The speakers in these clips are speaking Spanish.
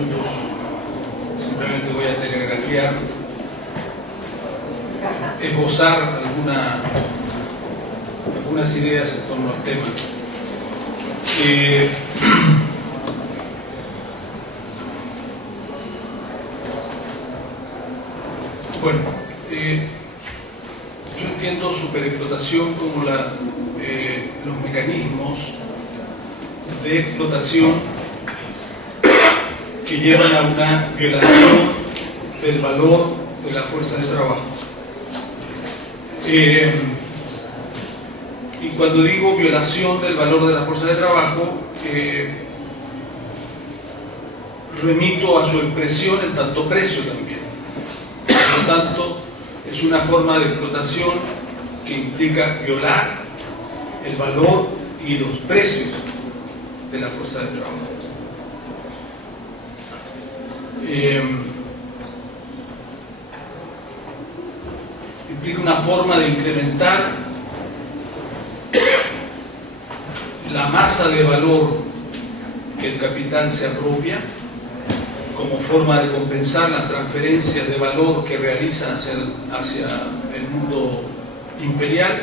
minutos simplemente voy a telegrafiar, esbozar algunas ideas en torno al tema. Bueno, yo entiendo superexplotación como los mecanismos de explotación que llevan a una violación del valor de la fuerza de trabajo. Y cuando digo violación del valor de la fuerza de trabajo, remito a su expresión en tanto precio también. Por lo tanto, es una forma de explotación que implica violar el valor y los precios de la fuerza de trabajo. Implica una forma de incrementar la masa de valor que el capital se apropia como forma de compensar las transferencias de valor que realiza hacia el mundo imperial,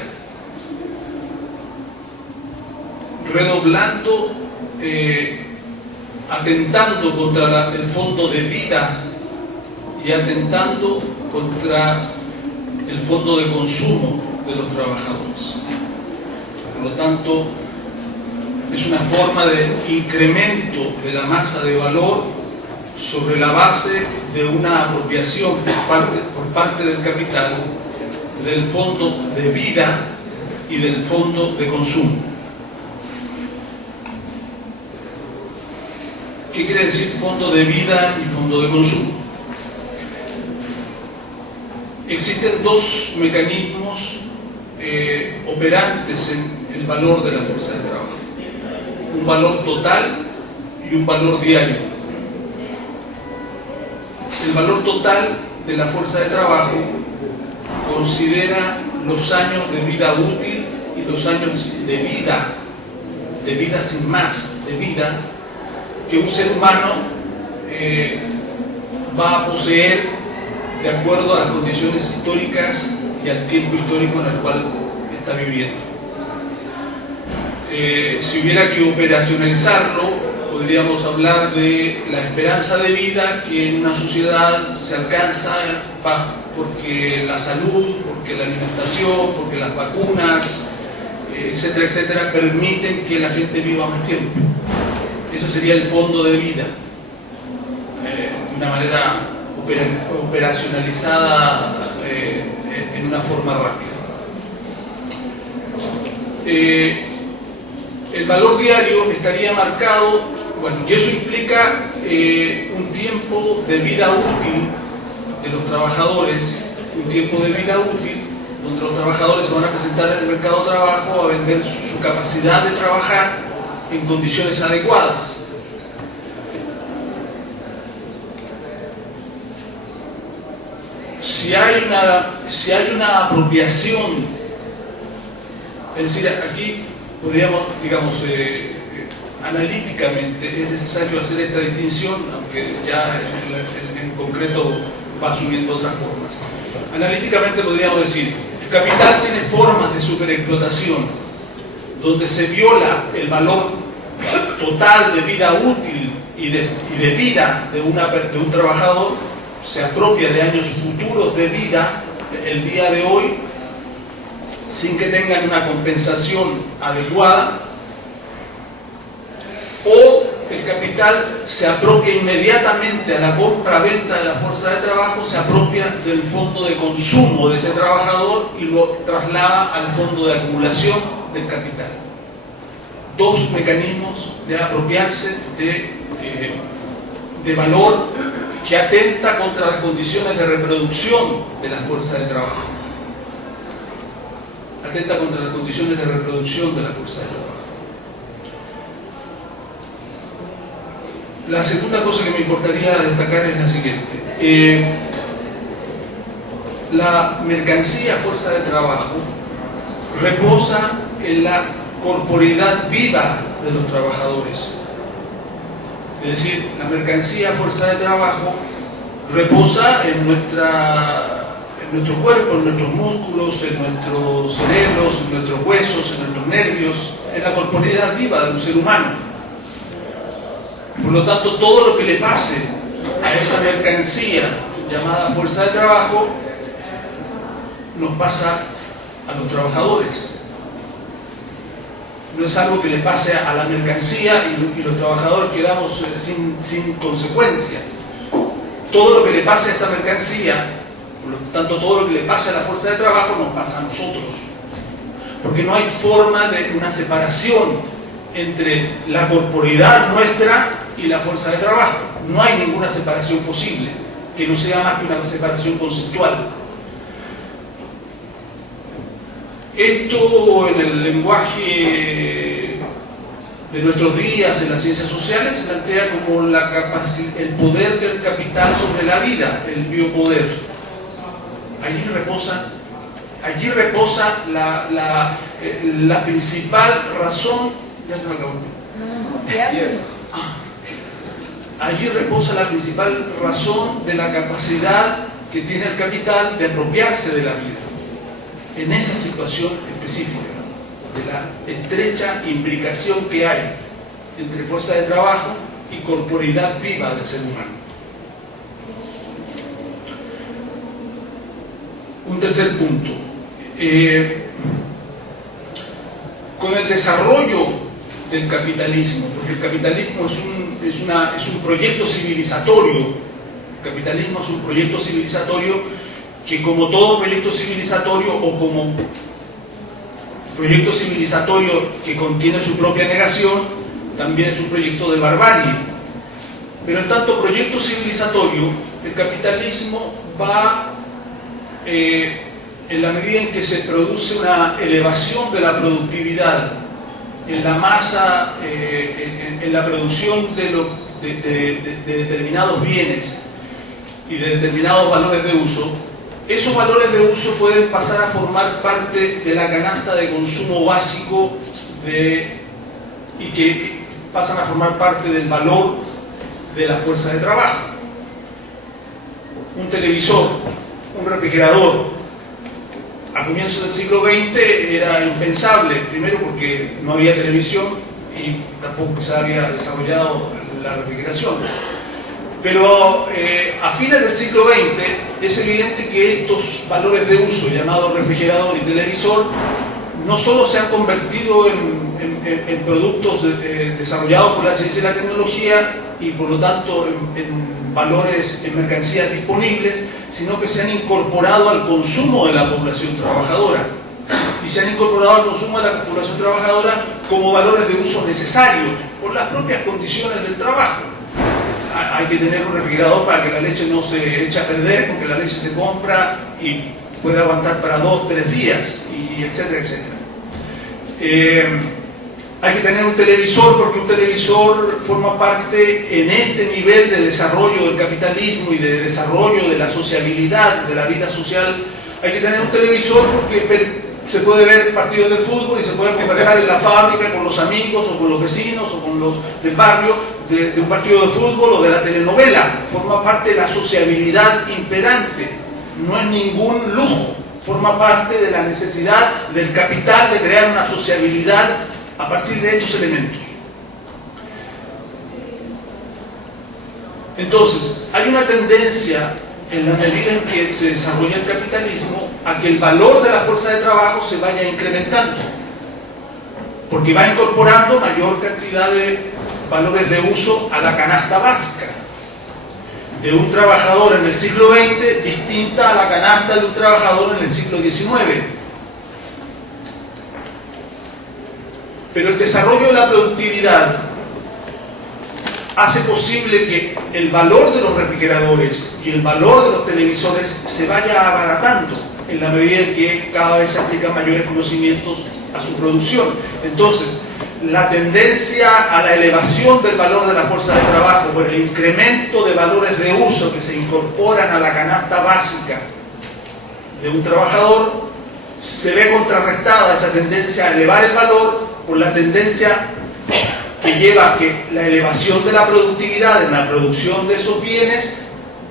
redoblando, atentando contra el fondo de vida y atentando contra el fondo de consumo de los trabajadores. Por lo tanto, es una forma de incremento de la masa de valor sobre la base de una apropiación por parte del capital del fondo de vida y del fondo de consumo. ¿Qué quiere decir fondo de vida y fondo de consumo? Existen dos mecanismos operantes en el valor de la fuerza de trabajo: un valor total y un valor diario. El valor total de la fuerza de trabajo considera los años de vida útil y los años de vida sin más, de vida que un ser humano va a poseer de acuerdo a las condiciones históricas y al tiempo histórico en el cual está viviendo. Si hubiera que operacionalizarlo, podríamos hablar de la esperanza de vida que en una sociedad se alcanza porque la salud, porque la alimentación, porque las vacunas, etcétera, etcétera, permiten que la gente viva más tiempo. Eso sería el fondo de vida, de una manera operacionalizada en una forma rápida. El valor diario estaría marcado, bueno, y eso implica un tiempo de vida útil de los trabajadores, un tiempo de vida útil donde los trabajadores se van a presentar en el mercado de trabajo a vender su capacidad de trabajar en condiciones adecuadas. Si hay una apropiación, es decir, aquí podríamos, digamos, analíticamente es necesario hacer esta distinción, aunque ya en concreto va asumiendo otras formas. Analíticamente podríamos decir, el capital tiene formas de superexplotación, donde se viola el valor total de vida útil y de vida de un trabajador, se apropia de años futuros de vida el día de hoy sin que tengan una compensación adecuada, o el capital se apropia inmediatamente a la compra-venta de la fuerza de trabajo, se apropia del fondo de consumo de ese trabajador y lo traslada al fondo de acumulación del capital. Dos mecanismos de apropiarse de valor que atenta contra las condiciones de reproducción de la fuerza de trabajo. Atenta contra las condiciones de reproducción de la fuerza de trabajo. La segunda cosa que me importaría destacar es la siguiente. La mercancía fuerza de trabajo reposa en la corporeidad viva de los trabajadores. Es decir, la mercancía fuerza de trabajo reposa en nuestro cuerpo, en nuestros músculos, en nuestros cerebros, en nuestros huesos, en nuestros nervios, en la corporeidad viva de un ser humano. Por lo tanto, todo lo que le pase a esa mercancía llamada fuerza de trabajo nos pasa a los trabajadores. No es algo que le pase a la mercancía y los trabajadores quedamos sin consecuencias. Todo lo que le pase a esa mercancía, por lo tanto todo lo que le pase a la fuerza de trabajo nos pasa a nosotros. Porque no hay forma de una separación entre la corporeidad nuestra y la fuerza de trabajo. No hay ninguna separación posible, que no sea más que una separación conceptual. Esto en el lenguaje de nuestros días, en las ciencias sociales, se plantea como el poder del capital sobre la vida, el biopoder. Allí reposa la principal razón. Ya se me acabó. Allí reposa la principal razón de la capacidad que tiene el capital de apropiarse de la vida. En esa situación específica, de la estrecha imbricación que hay entre fuerza de trabajo y corporeidad viva del ser humano. Un tercer punto. Con el desarrollo del capitalismo, porque el capitalismo es un proyecto civilizatorio. El capitalismo es un proyecto civilizatorio que, como todo proyecto civilizatorio o como proyecto civilizatorio que contiene su propia negación, también es un proyecto de barbarie. Pero en tanto proyecto civilizatorio, el capitalismo va, en la medida en que se produce una elevación de la productividad en la masa, en la producción de determinados bienes y de determinados valores de uso, esos valores de uso pueden pasar a formar parte de la canasta de consumo básico y que pasan a formar parte del valor de la fuerza de trabajo. Un televisor, un refrigerador, a comienzos del siglo XX era impensable, primero porque no había televisión y tampoco se había desarrollado la refrigeración. Pero a fines del siglo XX es evidente que estos valores de uso, llamados refrigerador y televisor, no solo se han convertido en productos desarrollados por la ciencia y la tecnología y por lo tanto en valores, en mercancías disponibles, sino que se han incorporado al consumo de la población trabajadora. Y se han incorporado al consumo de la población trabajadora como valores de uso necesarios por las propias condiciones del trabajo. Hay que tener un refrigerador para que la leche no se eche a perder, porque la leche se compra y puede aguantar para 2 o 3 días, y etcétera, etcétera. Hay que tener un televisor porque un televisor forma parte en este nivel de desarrollo del capitalismo y de desarrollo de la sociabilidad, de la vida social. Hay que tener un televisor porque se puede ver partidos de fútbol y se puede conversar en la fábrica con los amigos o con los vecinos o con los del barrio de un partido de fútbol o de la telenovela. Forma parte de la sociabilidad imperante, no es ningún lujo, forma parte de la necesidad del capital de crear una sociabilidad a partir de estos elementos. Entonces, hay una tendencia en la medida en que se desarrolla el capitalismo a que el valor de la fuerza de trabajo se vaya incrementando, porque va incorporando mayor cantidad de valores de uso a la canasta básica de un trabajador en el siglo XX distinta a la canasta de un trabajador en el siglo XIX. Pero el desarrollo de la productividad hace posible que el valor de los refrigeradores y el valor de los televisores se vaya abaratando en la medida en que cada vez se aplican mayores conocimientos a su producción. Entonces, la tendencia a la elevación del valor de la fuerza de trabajo por el incremento de valores de uso que se incorporan a la canasta básica de un trabajador, se ve contrarrestada esa tendencia a elevar el valor por la tendencia que lleva a que la elevación de la productividad en la producción de esos bienes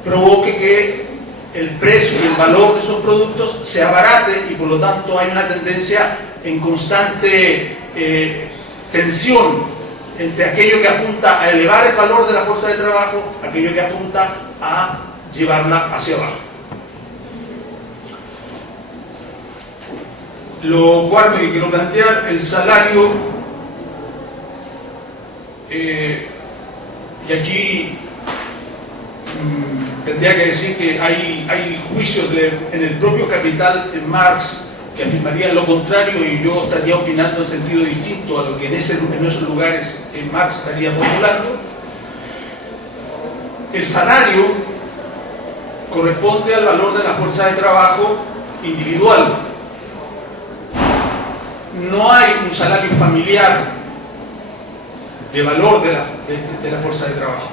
provoque que el precio y el valor de esos productos se abarate, y por lo tanto hay una tendencia en constante tensión entre aquello que apunta a elevar el valor de la fuerza de trabajo, aquello que apunta a llevarla hacia abajo. Lo cuarto que quiero plantear, el salario, y aquí tendría que decir que hay juicios en el propio Capital, en Marx, que afirmarían lo contrario, y yo estaría opinando en sentido distinto a lo que en esos lugares Marx estaría formulando. El salario corresponde al valor de la fuerza de trabajo individual. No hay un salario familiar de valor de la fuerza de trabajo.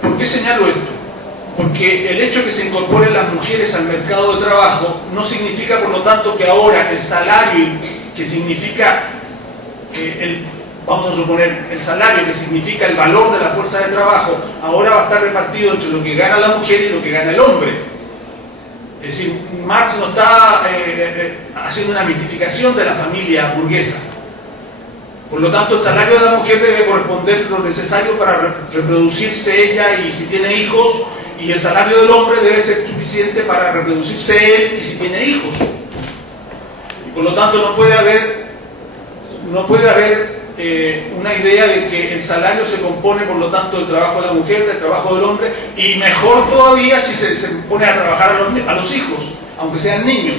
¿Por qué señalo esto? Porque el hecho de que se incorporen las mujeres al mercado de trabajo no significa, por lo tanto, que ahora el salario que significa, vamos a suponer, el salario que significa el valor de la fuerza de trabajo, ahora va a estar repartido entre lo que gana la mujer y lo que gana el hombre. Es decir, Marx no está haciendo una mitificación de la familia burguesa. Por lo tanto, el salario de la mujer debe corresponder lo necesario para reproducirse ella y si tiene hijos, y el salario del hombre debe ser suficiente para reproducirse él y si tiene hijos. Y por lo tanto no puede haber una idea de que el salario se compone, por lo tanto, del trabajo de la mujer, del trabajo del hombre, y mejor todavía si se pone a trabajar a los hijos, aunque sean niños.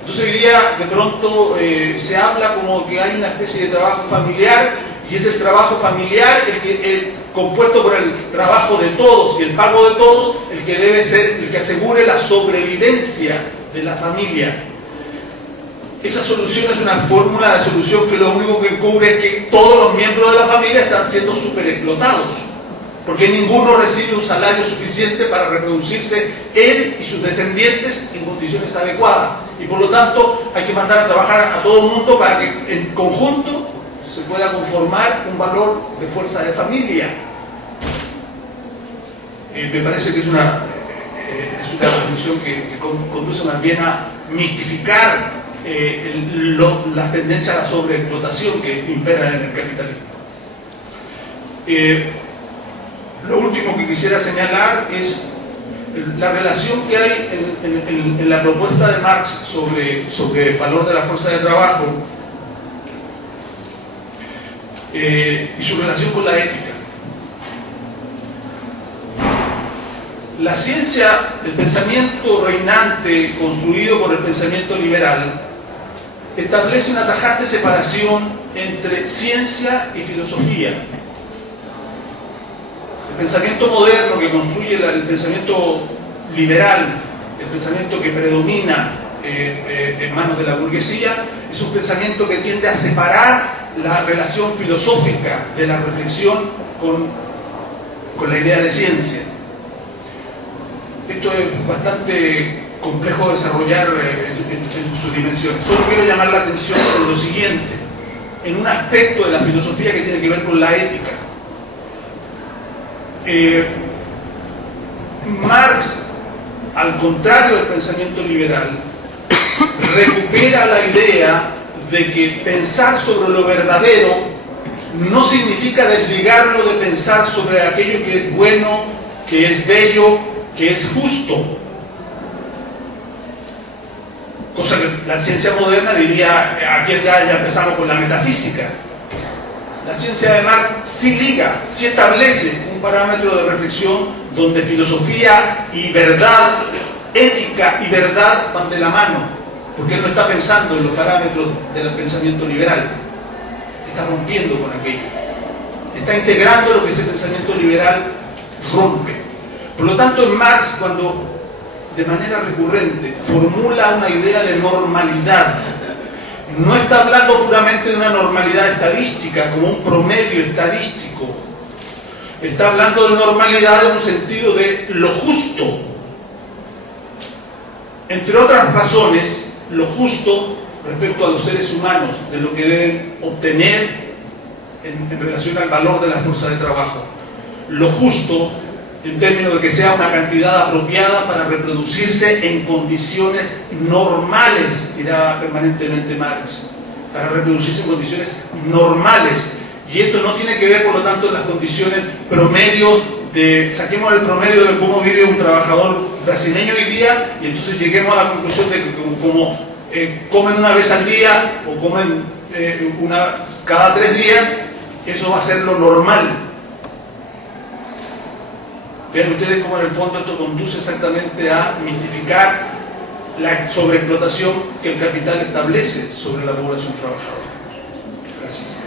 Entonces hoy día de pronto se habla como que hay una especie de trabajo familiar, y es el trabajo familiar compuesto por el trabajo de todos y el pago de todos, el que debe ser el que asegure la sobrevivencia de la familia. Esa solución es una fórmula de solución que lo único que cubre es que todos los miembros de la familia están siendo superexplotados, porque ninguno recibe un salario suficiente para reproducirse él y sus descendientes en condiciones adecuadas, y por lo tanto hay que mandar a trabajar a todo el mundo para que en conjunto se pueda conformar un valor de fuerza de familia. Me parece que es una definición que conduce más bien a mistificar las tendencias a la sobreexplotación que imperan en el capitalismo. Lo último que quisiera señalar es la relación que hay en la propuesta de Marx sobre el valor de la fuerza de trabajo y su relación con la ética. La ciencia, el pensamiento reinante construido por el pensamiento liberal, establece una tajante separación entre ciencia y filosofía. El pensamiento moderno que construye el pensamiento liberal, el pensamiento que predomina en manos de la burguesía, es un pensamiento que tiende a separar la relación filosófica de la reflexión con la idea de ciencia. Esto es bastante complejo de desarrollar en sus dimensiones. Solo quiero llamar la atención en lo siguiente, en un aspecto de la filosofía que tiene que ver con la ética. Marx, al contrario del pensamiento liberal, recupera la idea de que pensar sobre lo verdadero no significa desligarlo de pensar sobre aquello que es bueno, que es bello, que es justo. Cosa que la ciencia moderna diría, aquí ya empezamos con la metafísica. La ciencia de Marx sí liga, sí establece un parámetro de reflexión donde filosofía y verdad, ética y verdad van de la mano, porque él no está pensando en los parámetros del pensamiento liberal, está rompiendo con aquello, está integrando lo que ese pensamiento liberal rompe. Por lo tanto, en Marx, cuando de manera recurrente formula una idea de normalidad, no está hablando puramente de una normalidad estadística, como un promedio estadístico. Está hablando de normalidad en un sentido de lo justo. Entre otras razones, lo justo respecto a los seres humanos, de lo que deben obtener en relación al valor de la fuerza de trabajo. Lo justo, en términos de que sea una cantidad apropiada para reproducirse en condiciones normales, dirá permanentemente Marx, para reproducirse en condiciones normales. Y esto no tiene que ver, por lo tanto, en las condiciones promedios saquemos el promedio de cómo vive un trabajador brasileño hoy día y entonces lleguemos a la conclusión de que como comen una vez al día o comen cada 3 días, eso va a ser lo normal. Vean ustedes cómo en el fondo esto conduce exactamente a mistificar la sobreexplotación que el capital establece sobre la población trabajadora. Gracias.